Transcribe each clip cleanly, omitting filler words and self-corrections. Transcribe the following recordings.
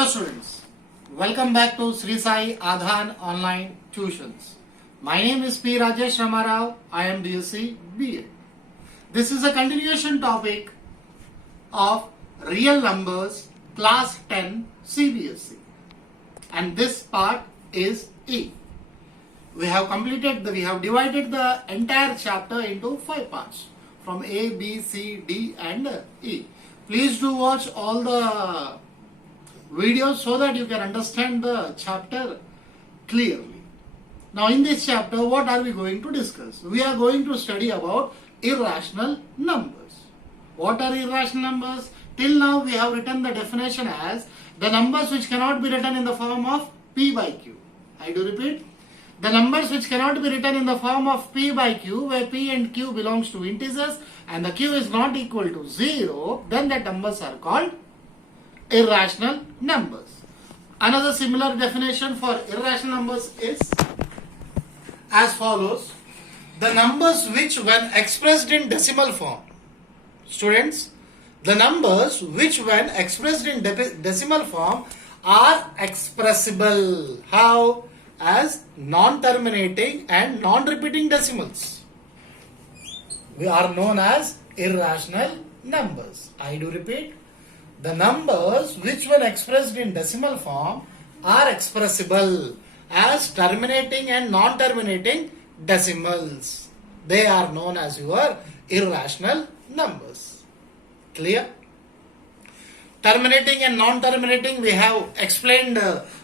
Hello students, welcome back to Sri Sai Adhan Online Tuitions. My name is P. Rajesh Ramarao. I am BSc BA. This is a continuation topic of real numbers class 10 CBSE, and this part is E. We have divided the entire chapter into 5 parts from A, B, C, D and E. Please do watch all the videos so that you can understand the chapter clearly. Now in this chapter, what are we going to discuss? We are going to study about irrational numbers. What are irrational numbers? Till now we have written the definition as the numbers which cannot be written in the form of P by Q. I do repeat, the numbers which cannot be written in the form of P by Q, where P and Q belongs to integers and the Q is not equal to 0, then the numbers are called irrational numbers. Another similar definition for irrational numbers is as follows: the numbers which when expressed in decimal form, students, the numbers which when expressed in decimal form are expressible. How? As non-terminating and non-repeating decimals. We are known as irrational numbers. I do repeat, the numbers which when expressed in decimal form are expressible as terminating and non-terminating decimals. They are known as your irrational numbers. Clear? Terminating and non-terminating we have explained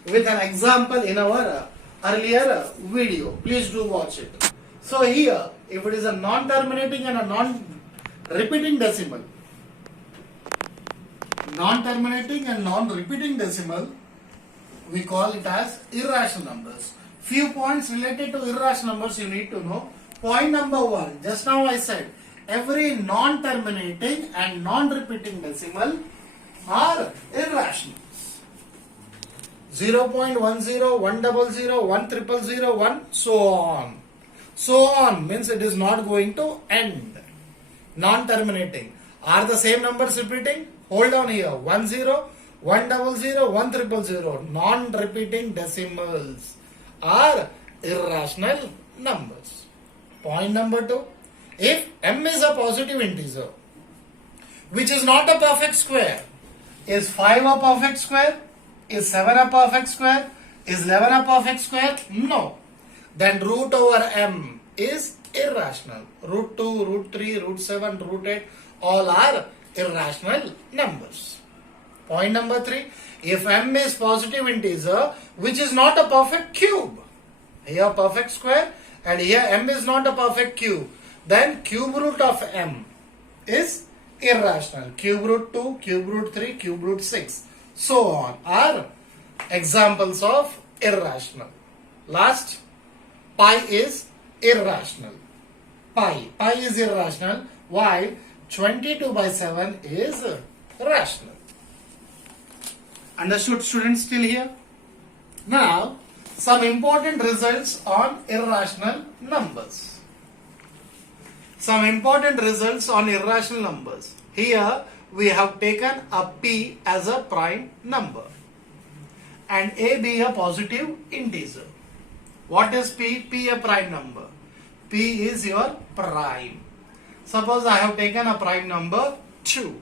with an example in our earlier video. Please do watch it. So here, if it is a non-terminating and a non-repeating decimal, non-terminating and non-repeating decimal, we call it as irrational numbers. Few points related to irrational numbers you need to know. Point number 1, just now I said every non-terminating and non-repeating decimal are irrational. 0.10, 100, 100, 1, so on. So on means it is not going to end. Non-terminating. Are the same numbers repeating? Hold on here. 10, 100, 100, non-repeating decimals are irrational numbers. Point number 2. If m is a positive integer, which is not a perfect square, is 5 a perfect square? Is 7 a perfect square? Is 11 a perfect square? No. Then root over m is irrational. Root 2, root 3, root 7, root 8, all are irrational numbers. Point number 3. If m is positive integer which is not a perfect cube, here perfect square and here m is not a perfect cube, then cube root of m is irrational. Cube root 2, cube root 3, cube root 6, so on are examples of irrational. Last, pi is irrational. Pi is irrational while 22 by 7 is rational. Understood, students, till here? Now, some important results on irrational numbers. Some important results on irrational numbers. Here, we have taken a p as a prime number and a be a positive integer. What is p? P a prime number. P is your prime. Suppose I have taken a prime number 2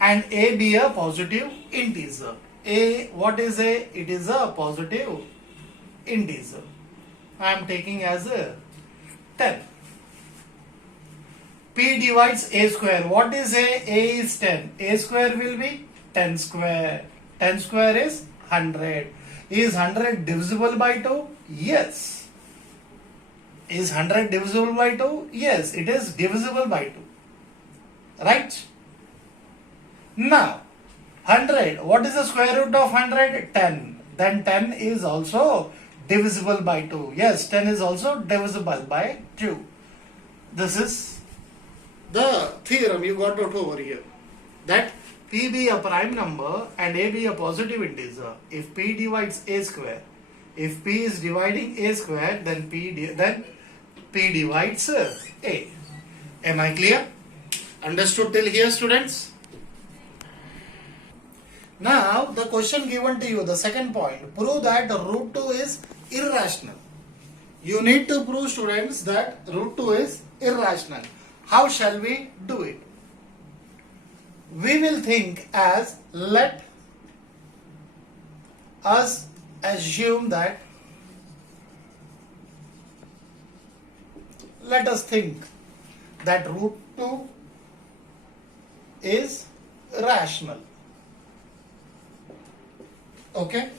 and a be a positive integer. A, what is a? It is a positive integer. I am taking as a 10. P divides a square. What is a? A is 10. A square will be 10 square. 10 square is 100. Is 100 divisible by 2? Yes. Is 100 divisible by 2? Yes, it is divisible by 2. Right? Now, 100. What is the square root of 100? 10. Then 10 is also divisible by 2. Yes, 10 is also divisible by 2. This is the theorem you got out over here. That p be a prime number and a be a positive integer. If p divides a square, if p is dividing a square, then p divides a. Am I clear? Understood till here, students? Now the question given to you, the second point, prove that root 2 is irrational. You need to prove, students, that root 2 is irrational. How shall we do it? We will think as, let us assume that, let us think that root 2 is rational. Okay?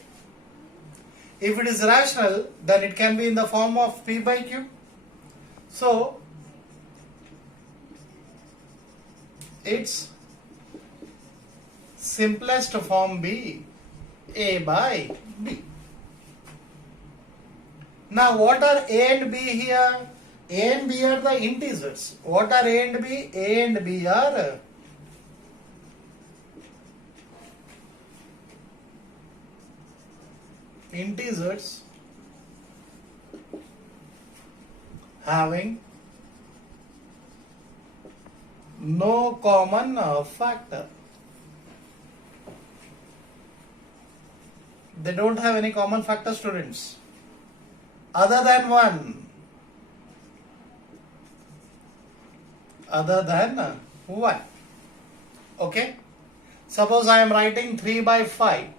If it is rational, then it can be in the form of p by q. So, its simplest form be a by b. Now, what are a and b here? A and b are the integers. What are a and b? A and b are integers having no common factor. They don't have any common factor, students, other than 1. Other than 1. Okay? Suppose I am writing 3 by 5.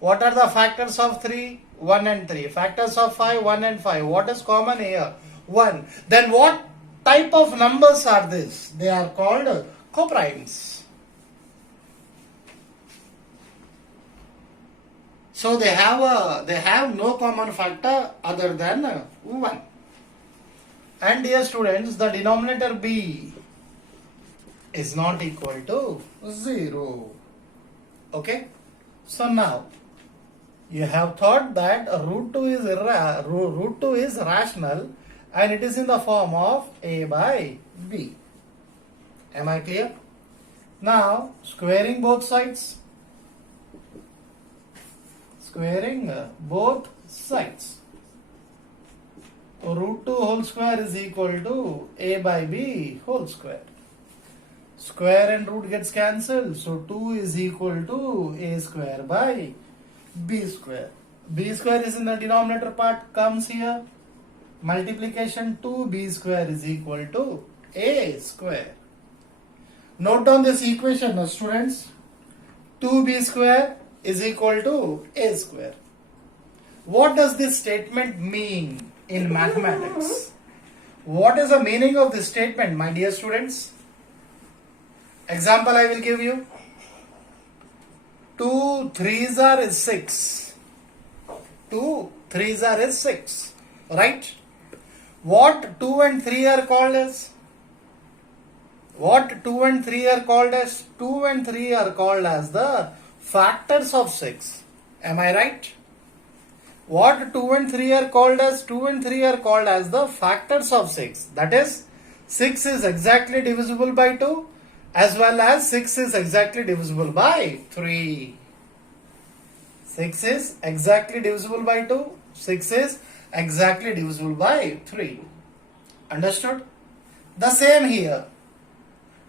What are the factors of 3? 1 and 3. Factors of 5? 1 and 5. What is common here? 1. Then what type of numbers are this? They are called coprimes. So they have no common factor other than 1. And dear students, the denominator b is not equal to 0. Okay? So now you have thought that root 2 is rational and it is in the form of a by b. Am I clear? Now squaring both sides. Squaring both sides. Root 2 whole square is equal to a by b whole square. Square and root gets cancelled. So 2 is equal to a square by b square. B square is in the denominator part, comes here. Multiplication 2b square is equal to a square. Note down this equation, students. 2b square is equal to a square. What does this statement mean in mathematics? What is the meaning of this statement, my dear students? Example I will give you. 2 3s are 6. 2 3s are 6. Right? What 2 and 3 are called as? What 2 and 3 are called as? 2 and 3 are called as the factors of 6. Am I right? What 2 and 3 are called as? 2 and 3 are called as the factors of 6. That is, 6 is exactly divisible by 2 as well as 6 is exactly divisible by 3. 6 is exactly divisible by 2. 6 is exactly divisible by 3. Understood? The same here.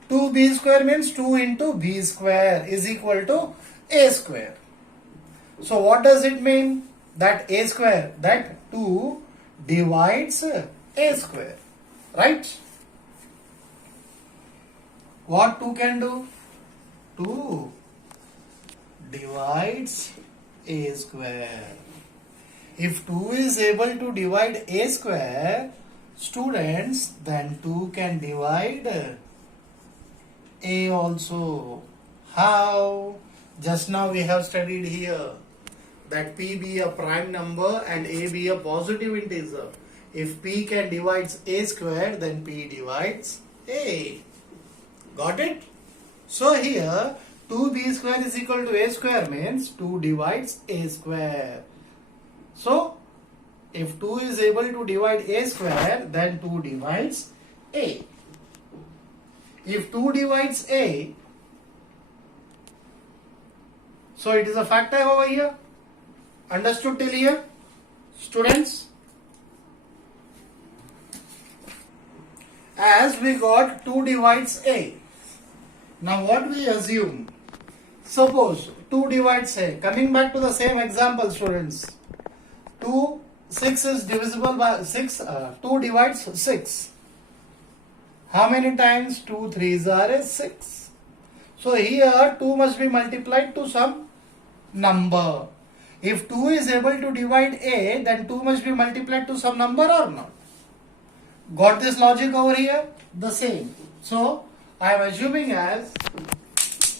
2b square means 2 into b square is equal to a square. So what does it mean? That a square, that 2 divides a square. Right? What 2 can do? 2 divides a square. If 2 is able to divide a square, students, then 2 can divide a also. How? Just now we have studied here that p be a prime number and a be a positive integer. If p can divide a square, then p divides a. Got it? So here 2b square is equal to a square means 2 divides a square. So if 2 is able to divide a square, then 2 divides a. If 2 divides a, so it is a factor over here. Understood till here, students? As we got 2 divides a. Now what we assume? Suppose 2 divides a. Coming back to the same example, students. 6 is divisible by 6. 2 divides 6. How many times? 2 threes are a 6. So here 2 must be multiplied to some number. If 2 is able to divide a, then 2 must be multiplied to some number or not? Got this logic over here? The same. So I am assuming as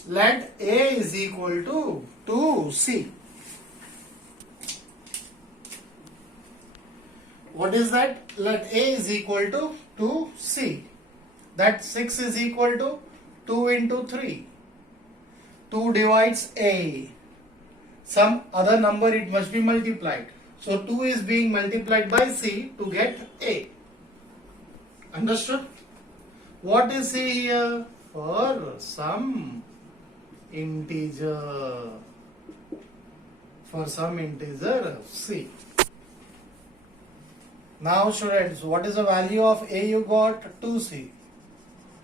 let a is equal to 2c. What is that? Let a is equal to 2c. That 6 is equal to 2 into 3. 2 divides a. Some other number it must be multiplied. So 2 is being multiplied by c to get a. Understood? What is c here? For some integer. For some integer c. Now students, what is the value of a you got? 2c.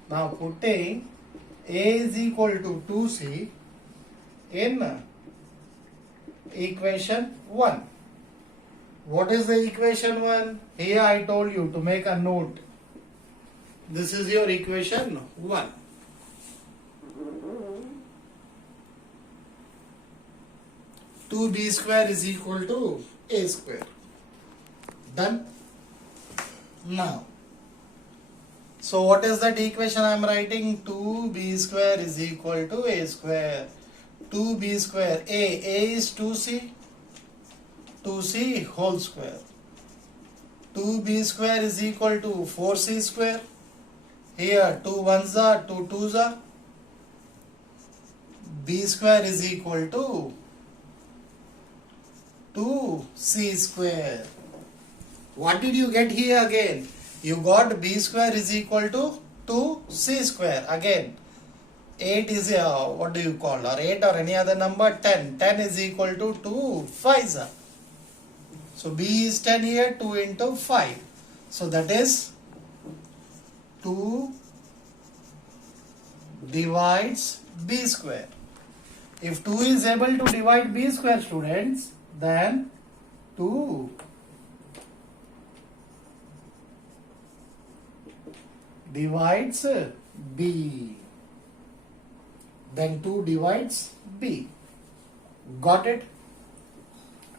Now putting a is equal to 2c in equation 1. What is the equation 1? Here I told you to make a note. This is your equation 1. Two b square is equal to a square. Done? Now, so what is that equation I am writing? 2b square is equal to a square. 2b square, a is 2c, 2c whole square. 2b square is equal to 4c square. Here 2 ones are, 2 twos are. B square is equal to 2c square. What did you get here again? You got b square is equal to 2c square. Again, 8 is a, what do you call, or 8 or any other number? 10. 10 is equal to 2 5s. So b is 10 here, 2 into 5. So that is 2 divides b square. If 2 is able to divide b square, students, then 2 divides b. Then 2 divides b. Got it?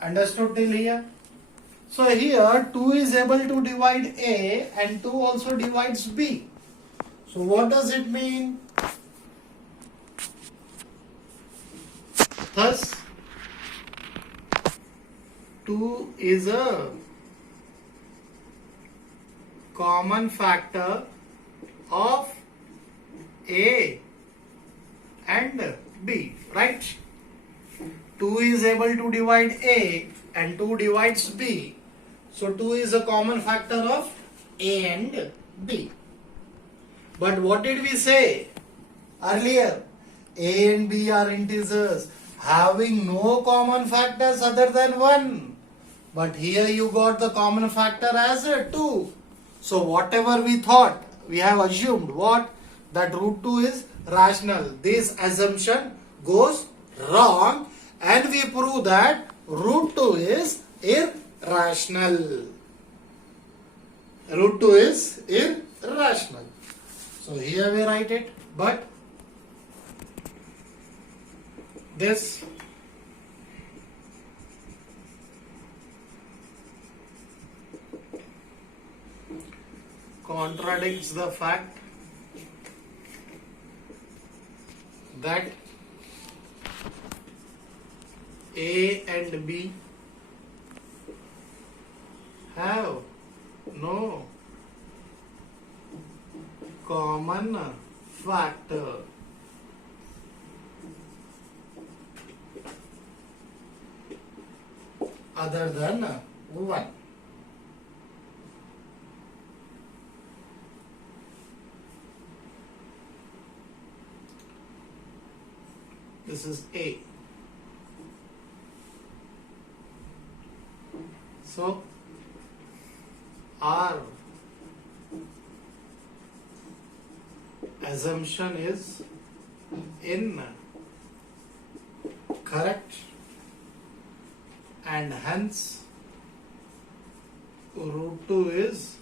Understood till here? So here 2 is able to divide a and 2 also divides b. So what does it mean? Thus 2 is a common factor of a and b, right? 2 is able to divide a and 2 divides b. So 2 is a common factor of a and b. But what did we say earlier? A and b are integers having no common factors other than 1. But here you got the common factor as 2. So whatever we thought, we have assumed what? That root 2 is rational. This assumption goes wrong and we prove that root 2 is irrational. Root 2 is irrational. So here we write it, but this contradicts the fact that A and B have no common factor. Other than 1. This is A. So our assumption is in correct, and hence root 2 is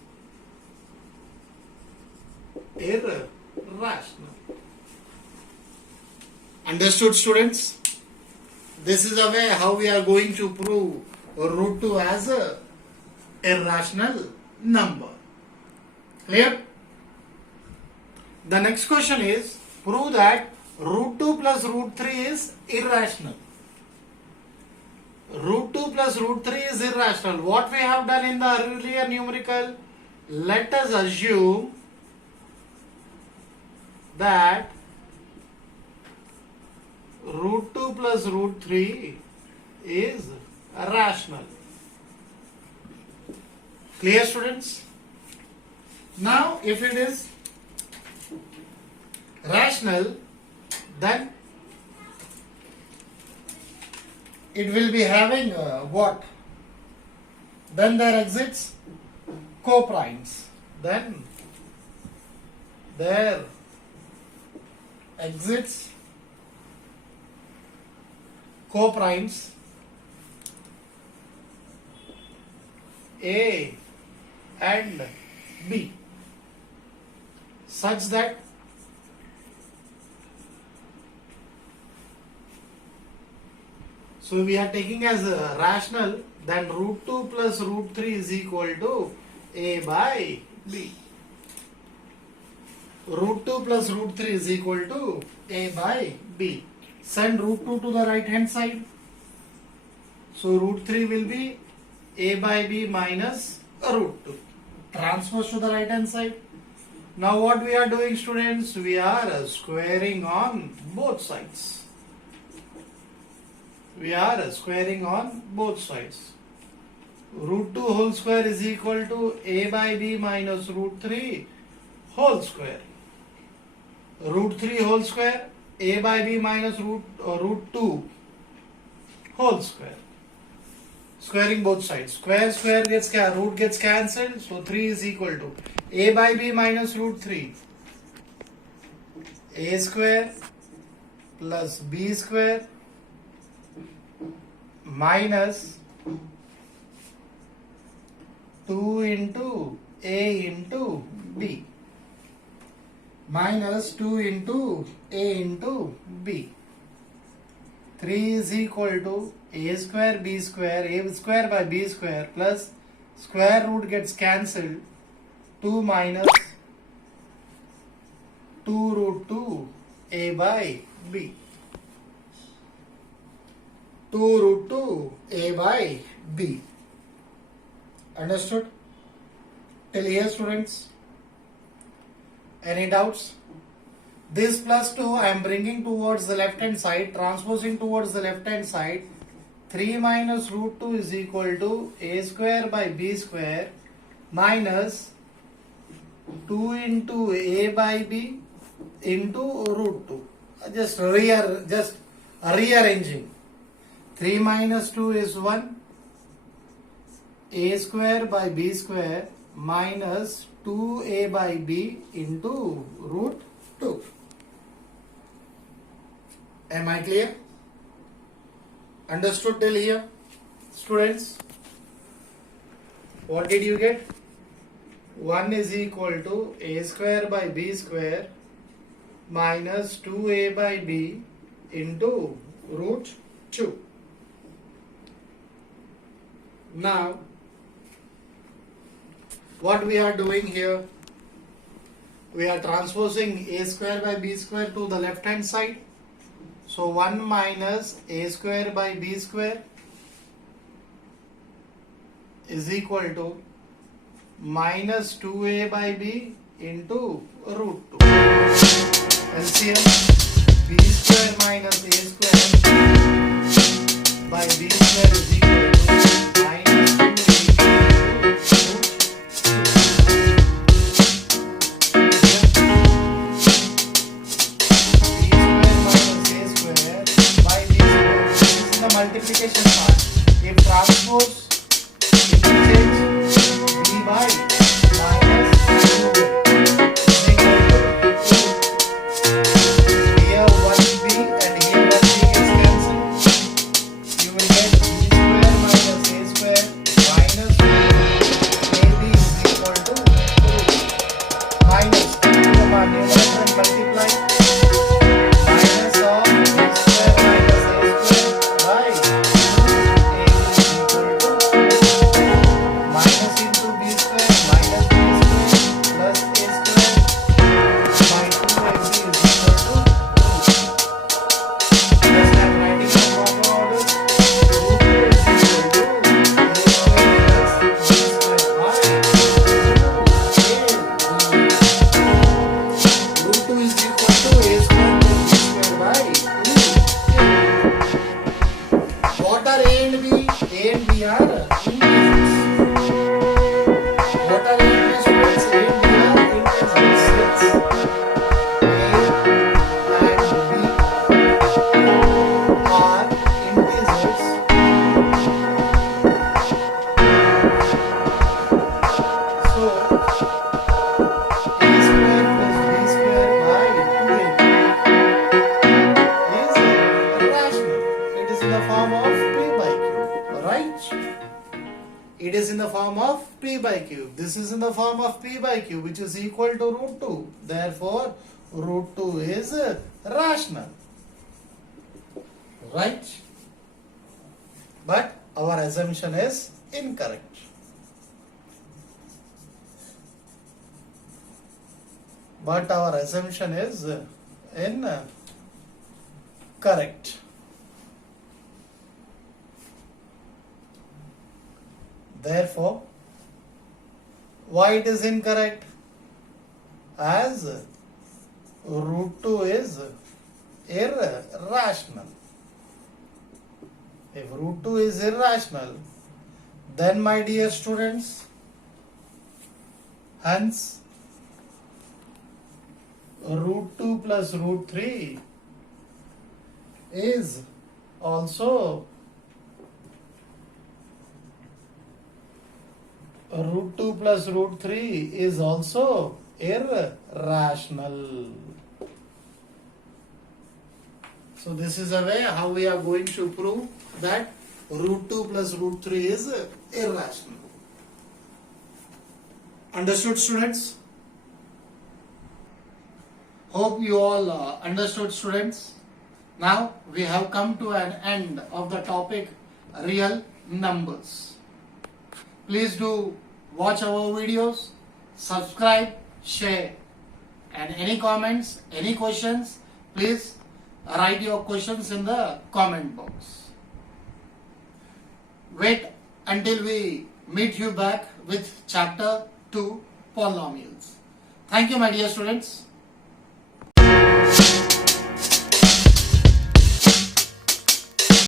irrational. Understood, students? This is a way how we are going to prove root 2 as a irrational number. Clear? The next question is, prove that root 2 plus root 3 is irrational. Root 2 plus root 3 is irrational. What we have done in the earlier numerical, let us assume that root 2 plus root 3 is rational. Clear, students? Now, if it is rational, then it will be having what? Then there exists coprimes. Then there exists coprimes A and B such that so we are taking as a rational, then root 2 plus root 3 is equal to A by B. Root 2 plus root 3 is equal to A by B. Send root 2 to the right hand side. So root 3 will be A by B minus root 2. Transpose to the right hand side. Now what we are doing, students? We are squaring on both sides. We are squaring on both sides. Root 2 whole square is equal to A by B minus root 3 whole square. Root 3 whole square, A by B minus root 2 whole square. Squaring both sides. Square gets root gets cancelled. So 3 is equal to A by B minus root 3. A square plus B square minus 2 into A into B minus 2 into A into B. 3 is equal to A square B square, A square by B square plus square root gets cancelled, 2 minus 2 root 2 A by B. 2 root 2 A by B. Understood? Till here, students? Any doubts? This plus 2 I am bringing towards the left hand side, transposing towards the left hand side. 3 minus root 2 is equal to A square by B square minus 2 into A by B into root 2. Just rearranging. 3 minus 2 is 1. A square by B square minus 2A by B into root 2. Am I clear? Understood till here? Students, what did you get? 1 is equal to A square by B square minus 2A by B into root 2. Now, what we are doing here? We are transposing A square by B square to the left hand side. So 1 minus A square by B square is equal to minus 2A by B into root 2. LCM, B square minus A square by B square is equal to minus 2A multiplication part. If transpose, interchange B by minus 2 is equal to 2. Here 1B and here 1B gets cancelled. the form of p by q. This is in the form of p by q, which is equal to root 2. Therefore, root 2 is rational. Right? But our assumption is incorrect. But our assumption is incorrect. Therefore, why it is incorrect? As root 2 is irrational. If root 2 is irrational, then my dear students, hence root 2 plus root 3 is also root 2 plus root 3 is also irrational. So this is a way how we are going to prove that root 2 plus root 3 is irrational. Understood, students? Hope you all understood, students. Now we have come to an end of the topic real numbers. Please do watch our videos, subscribe, share, and any comments, any questions, please write your questions in the comment box. Wait until we meet you back with chapter 2 polynomials. Thank you, my dear students.